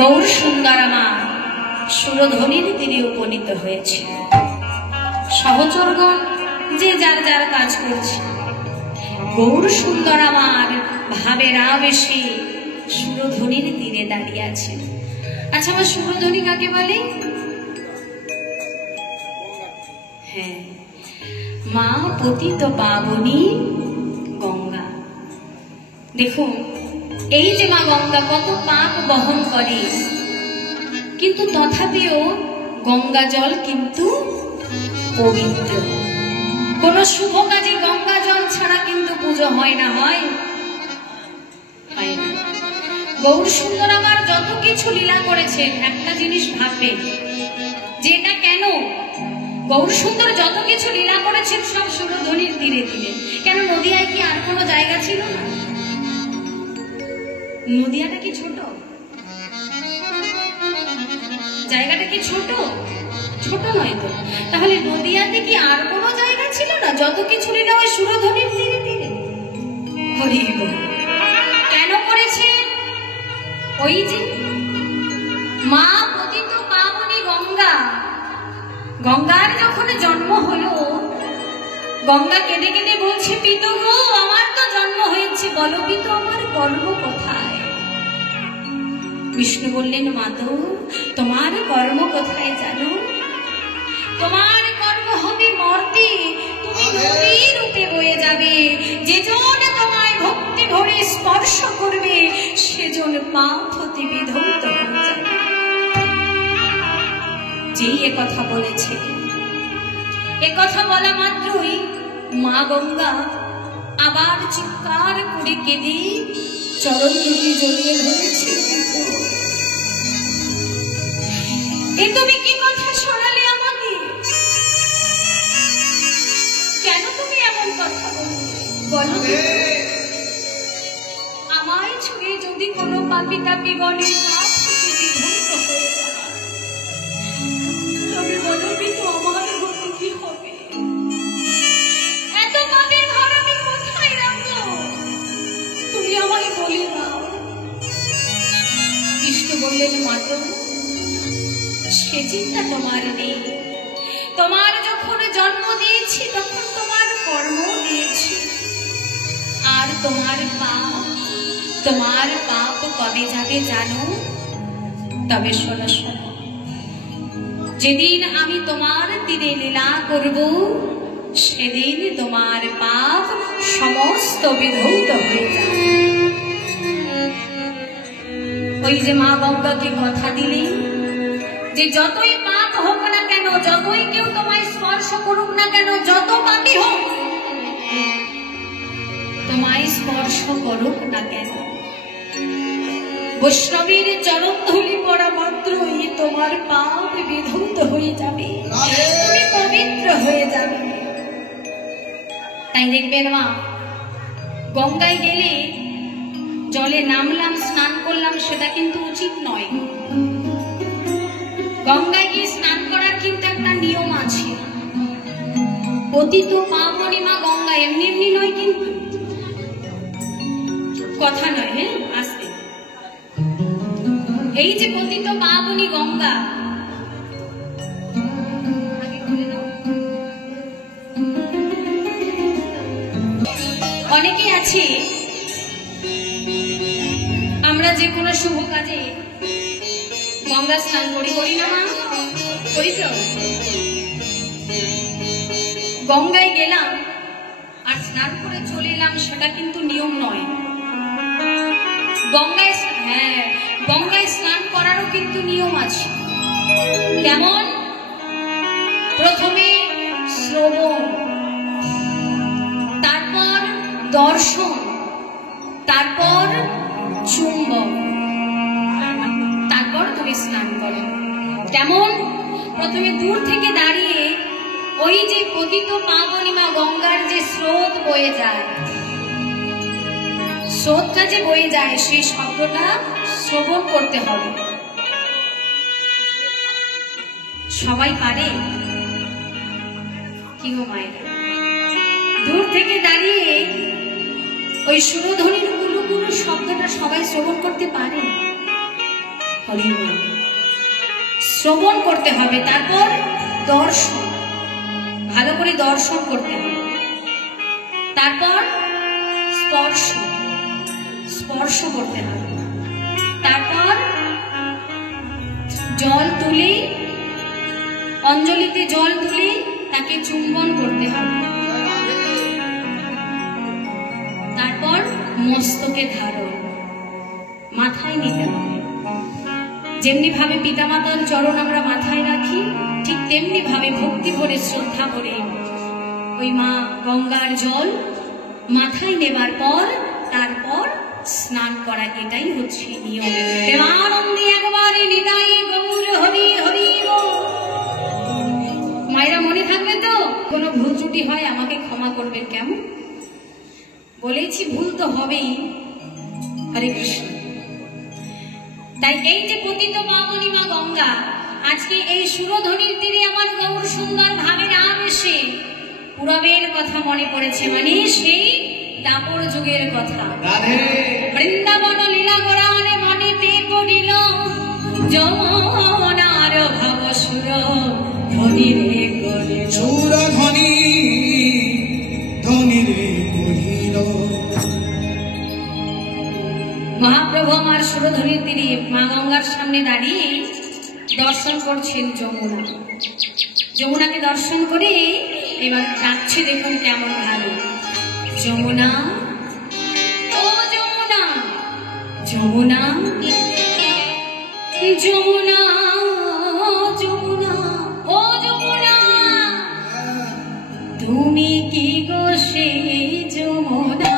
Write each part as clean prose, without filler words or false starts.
গৌর সুন্দরা মা সুরধ্বনির তীরে উপনীত হয়েছে। সহচরগণ যে যার যার কাজ করছে, গৌর সুন্দরা মার ভাবের আবেশে সুরধ্বনির তীরে দাঁড়িয়ে আছে। আচ্ছা, আমার সুরধ্বনি কাকে বলে? হ্যাঁ, মা পতিত পাবনী গঙ্গা। দেখুন, এই যে মা গঙ্গা কত পাপ বহন করে, কিন্তু তথাপিও গঙ্গা জল কিন্তু পবিত্র। কোন শুভ কাজে গঙ্গা জল ছাড়া কিন্তু পুজো হয় না, হয় না। গৌর সুন্দর আমার যত কিছু লীলা করেছেন, একটা জিনিস ভাববেন, যেটা কেন গৌর সুন্দর যত কিছু লীলা করেছেন সব সুরধ্বনির তীরে তীরে। কেন নদিয়ায় কি আর কোনো জায়গা ছিল না? নদিয়াটা কি ছোট? জায়গাটা কি ছোট? ছোট নয় তো। তাহলে নদিয়াতে কি আর কোনো জায়গা ছিল না? যত কিছু লীলা ওই সুরধ্বনির তীরে তীরে। হরি বল। কেন করেছে? ওই যে মা পতিত পাবনী গঙ্গা, গঙ্গার যখন জন্ম হলো, গঙ্গা কেঁদে কেঁদে বলছে, পিত গো, আমার তো জন্ম হয়েছে, বলো পিত আমার কর্ম কোথায়? বিষ্ণু বললেন, মাতো, তোমার কর্ম কোথায় জানো? তোমার কর্ম হবে মর্তে, তুমি নদী রূপে বয়ে যাবে। যেজন তোমায় ভক্তি ভরে স্পর্শ করবে, সেজন পাপ হতে বিধৌত হয়ে যাবে। যেই একথা বলেছে, একথা বলা মাত্রই মা গঙ্গা আবার চিৎকার করে কেঁদে চরণ দুটি জড়িয়ে ধরেছে। এ তুমি কি কথা শোনালে আমাকে? কেন তুমি এমন কথা বলো? আমায় ছুঁয়ে যদি কোনো পাপি তাপি গণে তবে বলো পিত, আমার গতি কি হবে? এত পাপের ঘর আমি কোথায় রাখবো? তুমি আমায় বলে দাও। বিষ্ণু বললেন, মাতো, সে চিন্তা তোমার নেই। তোমার যখন জন্ম দিয়েছি তখন তোমার কর্ম দিয়েছি, আর তোমার পাপ কবে যাবে জানো? তবে শোনো শোনো, যেদিন আমি তোমার তীরে লীলা করব, সেদিন তোমার পাপ সমস্ত বিধৌত হয়ে যাবে। ওই যে মা গঙ্গাকে কথা দিলেন যে যতই পাপ হোক না কেন, যতই কেউ তোমায় স্পর্শ করুক না কেন, যত পাপী হোক, তোমায় স্পর্শ করুক না কেন, বৈষ্ণবীর চরণ ধুলি পড়া মাত্রই তোমার পাপ বিধৌত হয়ে যাবে, তুমি পবিত্র হয়ে যাবে। তাই দেখবেন মা, গঙ্গায় গেলে জলে নামলাম, স্নান করলাম, সেটা কিন্তু উচিত নয়। গঙ্গায় গিয়ে স্নান করার কিন্তু একটা নিয়ম আছে। পতিত পাবনী মা গঙ্গা এমনি এমনি নয়, কিন্তু কথা নয়, হ্যাঁ, আসবে। এই যে পতিত পাবনী গঙ্গা, অনেকে আছে, আমরা যে কোনো শুভ কাজে গঙ্গা স্নান করি, করি না মা? করি তো। গঙ্গায় গেলাম আর স্নান করে চলে এলাম, সেটা কিন্তু নিয়ম নয়। গঙ্গায় স্নান করারও কিন্তু নিয়ম আছে। কেমন? প্রথমে শ্রবণ, তারপর দর্শন, তারপর চুম্বন, তারপর তুমি স্নান করো। কেমন? প্রথমে দূর থেকে দাঁড়িয়ে ওই যে পতিত পাবনী মা গঙ্গার যে স্রোত বয়ে যায়, স্রোতটা যে বয়ে যায়, সেই শব্দটা শ্রবণ করতে হবে। সবাই পারে কি গো মায়েরা? দূর থেকে দাঁড়িয়ে ওই সুরধ্বনির গুলো শব্দটা সবাই শ্রবণ করতে পারে? হরি বল। শ্রবণ করতে হবে, তারপর দর্শন, ভালো করে দর্শন করতে হবে, তারপর স্পর্শ, স্পর্শ করতে হবে, তারপর জল তুলে, অঞ্জলিতে জল তুলে তাকে চুম্বন করতে হবে, তারপর মস্তকে ধারণ, মাথায় নিতে হবে। যেমনি ভাবে পিতামাতার চরণ আমরা মাথায় রাখি, ঠিক তেমনি ভাবে ভক্তি ভরে শ্রদ্ধা ভরে ওই মা গঙ্গার জল মাথায় নেবার পর তারপর স্নান করা, এটাই হচ্ছে নিয়ম। প্রেমানন্দে একবারে নিতাই গৌর হরি হরি বল। মায়েরা মনে থাকবে তো? কোনো ভুল ত্রুটি হয় আমাকে ক্ষমা করবেন, কেমন? বলেছি ভুল তো হবেই। হরে কৃষ্ণ। তাই এই যে পতিত পাবনী মা গঙ্গা, আজকে এই সুরধ্বনির তীরে আমার গৌর সুন্দর ভাবে নাম এসে পুরবের কথা মনে পড়েছে, মানে সেই দাপর যুগের কথা। বৃন্দাবন লীলা গড়ানে মনেতে পড়িল যমুনার ভাব সুর ধ্বনি রে করে, সুর ধ্বনি ধ্বনি রে কহিল। মহাপ্রভু আমার সুরধ্বনির তীরে মা গঙ্গার সামনে দাঁড়িয়ে দর্শন করছেন যমুনা। যমুনাকে দর্শন করে এবার ডাকছে, দেখুন কেমন ভালো। যমুনা, ও যমুনা, যমুনা, যমুনা, যমুনা, ও যমুনা, তুমি কি গো সেই যমুনা?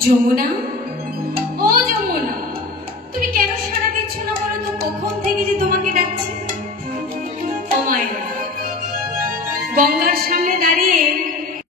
যমুনা